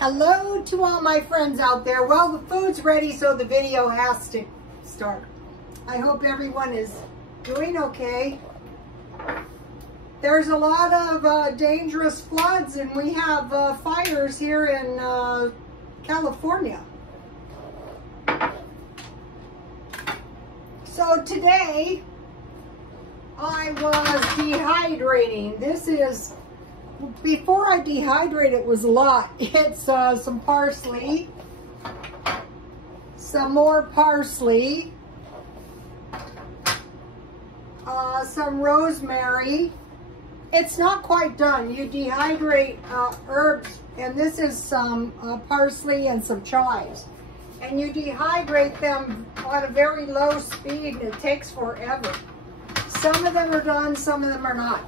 Hello to all my friends out there. Well, the food's ready, so the video has to start. I hope everyone is doing okay. There's a lot of dangerous floods, and we have fires here in California. So today, I was dehydrating. This is, before I dehydrate, it was a lot. It's some parsley, some more parsley, some rosemary. It's not quite done. You dehydrate herbs, and this is some parsley and some chives. And you dehydrate them on a very low speed, and it takes forever. Some of them are done, some of them are not.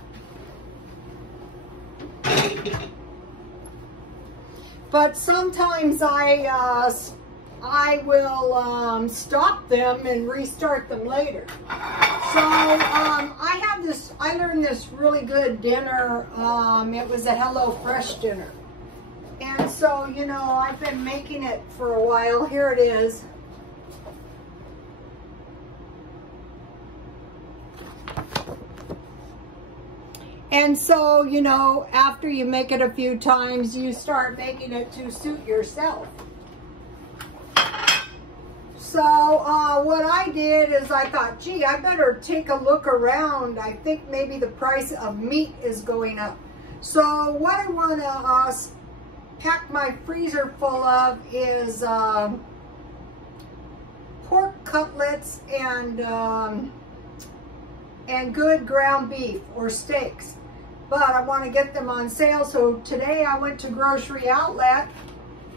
But sometimes I will stop them and restart them later. So I learned this really good dinner. It was a HelloFresh dinner. And so, you know, I've been making it for a while. Here it is. And so, you know, after you make it a few times, you start making it to suit yourself. So what I did is I thought, gee, I better take a look around. I think maybe the price of meat is going up. So what I want to pack my freezer full of is pork cutlets and good ground beef or steaks. But I want to get them on sale. So today I went to Grocery Outlet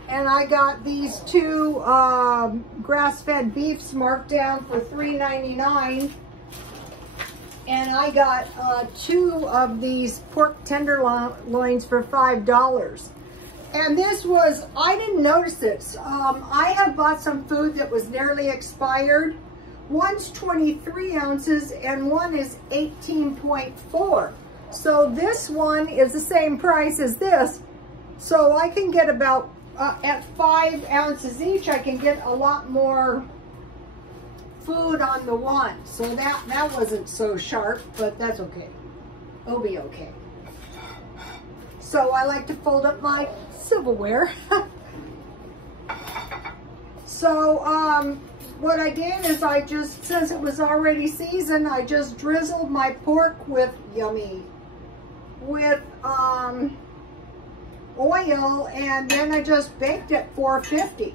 and I got these two grass-fed beefs marked down for $3.99. And I got two of these pork tenderloins for $5. And this was, I didn't notice this. I have bought some food that was nearly expired. One's 23 ounces and one is 18.4. So this one is the same price as this. So I can get about, at 5 ounces each, I can get a lot more food on the one. So that wasn't so sharp, but that's okay. It'll be okay. So I like to fold up my silverware. So what I did is I just, since it was already seasoned, I just drizzled my pork with oil, and then I just baked it 450.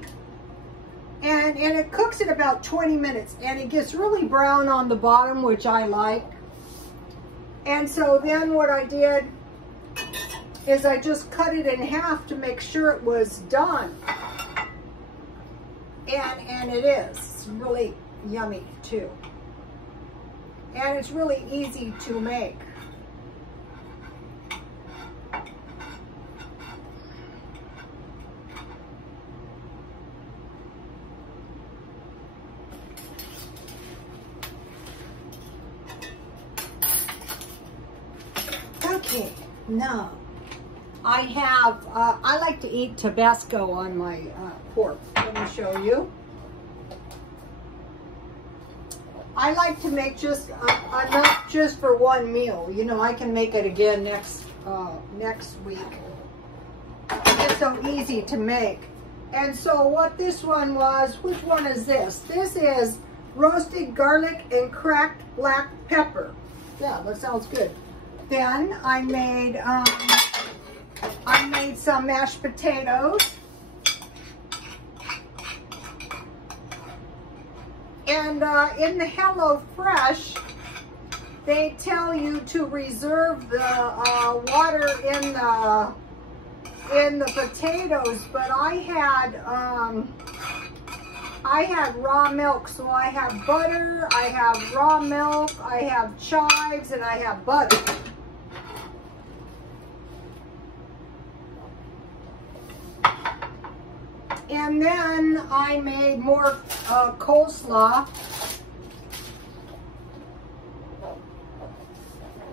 And it cooks in about 20 minutes, and it gets really brown on the bottom, which I like. And so then what I did is I just cut it in half to make sure it was done. And it is. It's really yummy too. And it's really easy to make. Okay, now I have, I like to eat Tabasco on my pork. Let me show you. I like to make just enough just for one meal. You know, I can make it again next week. It's so easy to make. And so what this one was, which one is this? This is roasted garlic and cracked black pepper. Yeah, that sounds good. Then I made some mashed potatoes. And in the HelloFresh, they tell you to reserve the water in the potatoes, but I had raw milk, so I have butter, I have raw milk, I have chives, and I have butter. And then I made more coleslaw.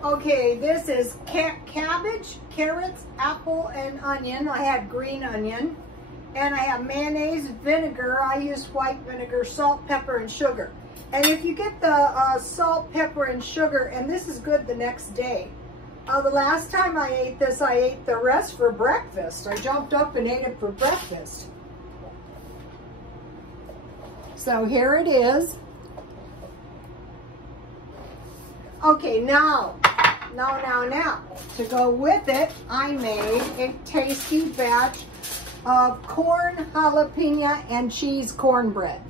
Okay, this is cabbage, carrots, apple, and onion. I had green onion. And I have mayonnaise, vinegar. I use white vinegar, salt, pepper, and sugar. And if you get the salt, pepper, and sugar, and this is good the next day. The last time I ate this, I ate the rest for breakfast. I jumped up and ate it for breakfast. So here it is. Okay, now, to go with it, I made a tasty batch of corn, jalapeno, and cheese cornbread.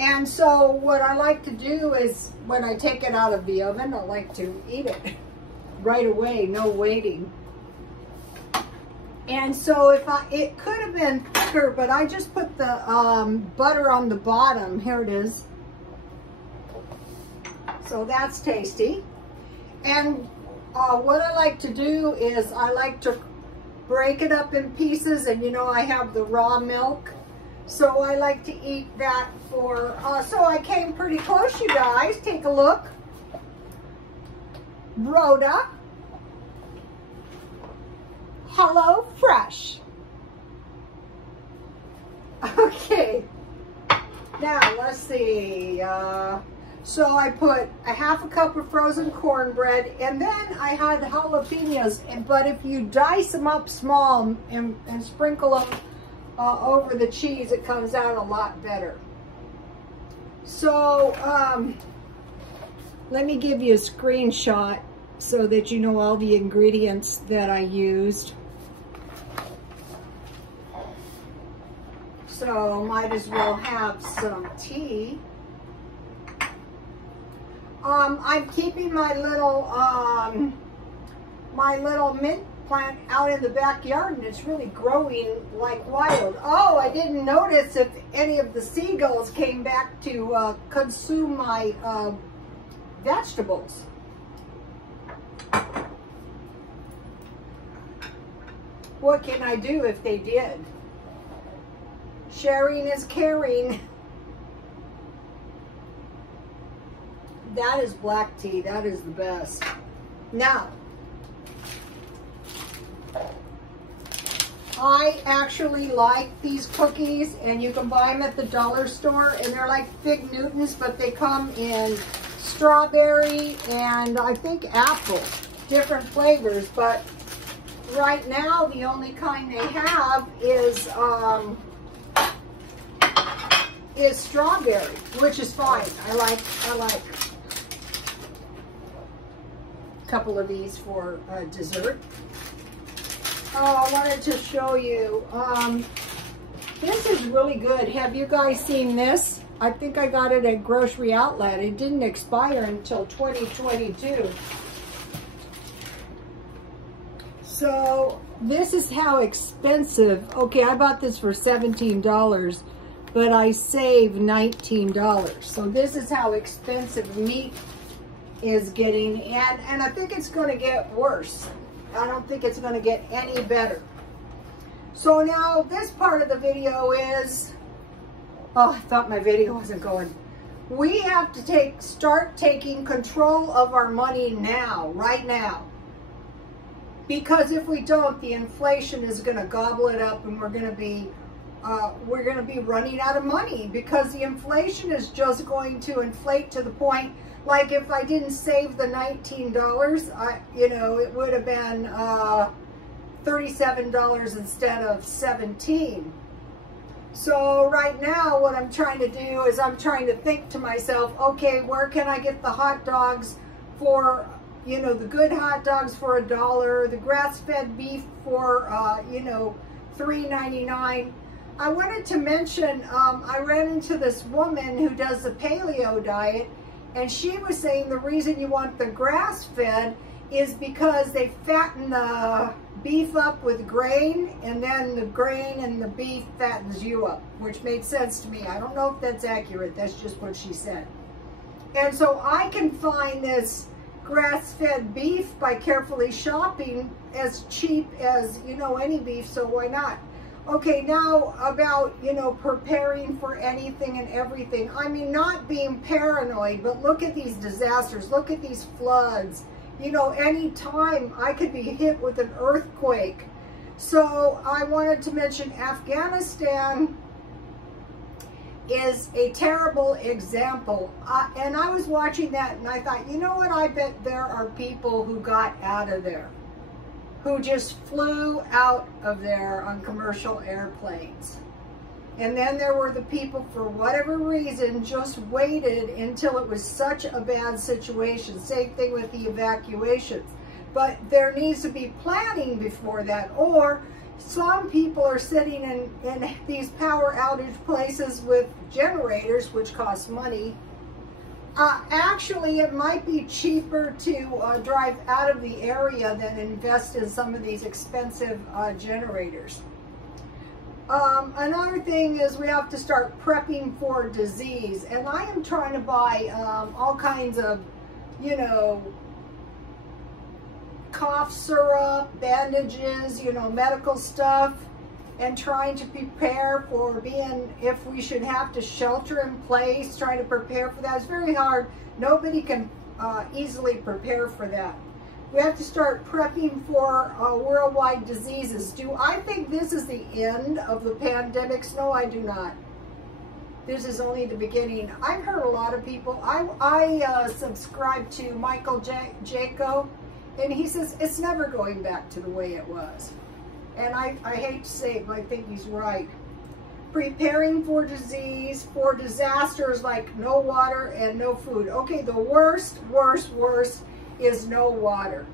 And so what I like to do is, when I take it out of the oven, I like to eat it right away, no waiting. And so it could have been thicker, but I just put the butter on the bottom. Here it is. So that's tasty. And what I like to do is I like to break it up in pieces, and you know I have the raw milk, so I like to eat that for, so I came pretty close, you guys. Take a look. Rhoda, Hello Fresh. Okay, now let's see. So I put a half a cup of frozen cornbread, and then I had jalapenos, but if you dice them up small and sprinkle them over the cheese, it comes out a lot better. So let me give you a screenshot so that you know all the ingredients that I used. So might as well have some tea. I'm keeping my little mint plant out in the backyard, and it's really growing like wild. Oh, I didn't notice if any of the seagulls came back to consume my vegetables. What can I do if they did? Sharing is caring. That is black tea. That is the best. Now, I actually like these cookies, and you can buy them at the dollar store, and they're like Fig Newtons, but they come in strawberry and I think apple, different flavors. But right now, the only kind they have is strawberry, which is fine. I like a couple of these for dessert. Oh, I wanted to show you. This is really good. Have you guys seen this? I think I got it at Grocery Outlet. It didn't expire until 2022. So this is how expensive. Okay, I bought this for $17, but I saved $19. So this is how expensive meat is getting, and I think it's going to get worse. I don't think it's going to get any better. So now this part of the video is, oh, I thought my video wasn't going. We have to start taking control of our money now, right now. Because if we don't, the inflation is going to gobble it up, and we're going to be running out of money, because the inflation is just going to inflate to the point, like if I didn't save the $19, it would have been $37 instead of $17. So right now, what I'm trying to do is I'm trying to think to myself, okay, where can I get the hot dogs for, the good hot dogs for $1, the grass-fed beef for, $3.99. I wanted to mention, I ran into this woman who does the paleo diet, and she was saying the reason you want the grass-fed is because they fatten the beef up with grain, and then the grain and the beef fattens you up, which made sense to me. I don't know if that's accurate. That's just what she said. And so I can find this grass-fed beef by carefully shopping as cheap as, any beef, so why not? Okay, now about, you know, preparing for anything and everything. I mean, not being paranoid, but look at these disasters. Look at these floods. You know, anytime I could be hit with an earthquake. So I wanted to mention Afghanistan is a terrible example. And I was watching that and I thought, you know what, I bet there are people who got out of there, who just flew out of there on commercial airplanes. And then there were the people, for whatever reason, just waited until it was such a bad situation. Same thing with the evacuations. But there needs to be planning before that. Or some people are sitting in these power outage places with generators, which cost money. Actually, it might be cheaper to drive out of the area than invest in some of these expensive generators. Another thing is we have to start prepping for disease. And I am trying to buy all kinds of, you know, cough syrup, bandages, you know, medical stuff, and trying to prepare for being, if we should have to shelter in place, trying to prepare for that. It's very hard. Nobody can easily prepare for that. We have to start prepping for worldwide diseases. Do I think this is the end of the pandemics? No, I do not. This is only the beginning. I've heard a lot of people. I subscribe to Michael Jaco, and he says it's never going back to the way it was. And I hate to say it, but I think he's right. Preparing for disease, for disasters like no water and no food. Okay, the worst is no water.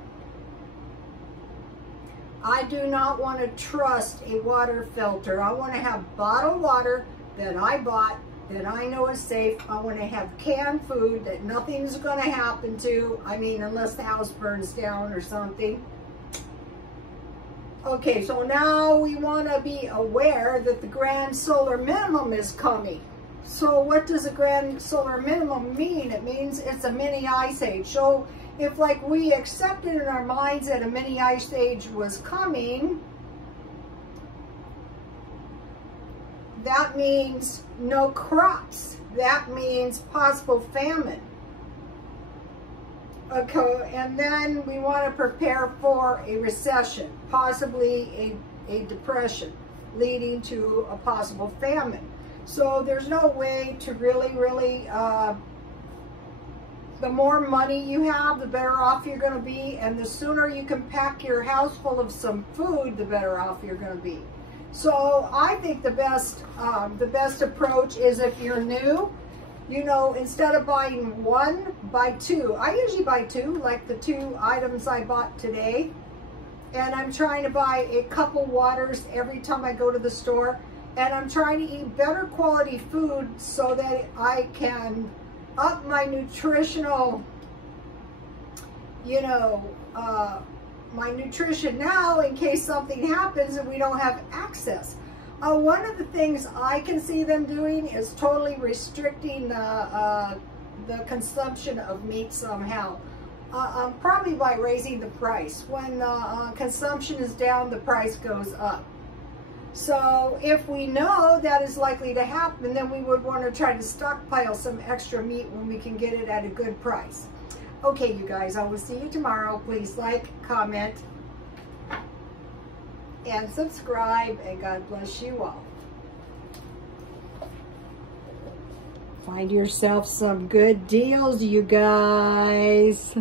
I do not want to trust a water filter. I want to have bottled water that I bought, that I know is safe. I want to have canned food that nothing's going to happen to. I mean, unless the house burns down or something. Okay, so now we want to be aware that the grand solar minimum is coming. So what does a grand solar minimum mean? It means it's a mini ice age. So if, like, we accepted in our minds that a mini ice age was coming, that means no crops. That means possible famine. Okay, and then we want to prepare for a recession, possibly a depression, leading to a possible famine. So there's no way to really, the more money you have, the better off you're going to be, and the sooner you can pack your house full of some food, the better off you're going to be. So I think the best approach is, if you're new, you know, instead of buying one, buy two. I usually buy two, like the 2 items I bought today. And I'm trying to buy a couple waters every time I go to the store. And I'm trying to eat better quality food so that I can up my nutritional, you know, my nutrition now in case something happens and we don't have access. One of the things I can see them doing is totally restricting the consumption of meat somehow. Probably by raising the price. When consumption is down, the price goes up. So if we know that is likely to happen, then we would want to try to stockpile some extra meat when we can get it at a good price. Okay, you guys, I will see you tomorrow. Please like, comment, and subscribe, and God bless you all. Find yourself some good deals, you guys.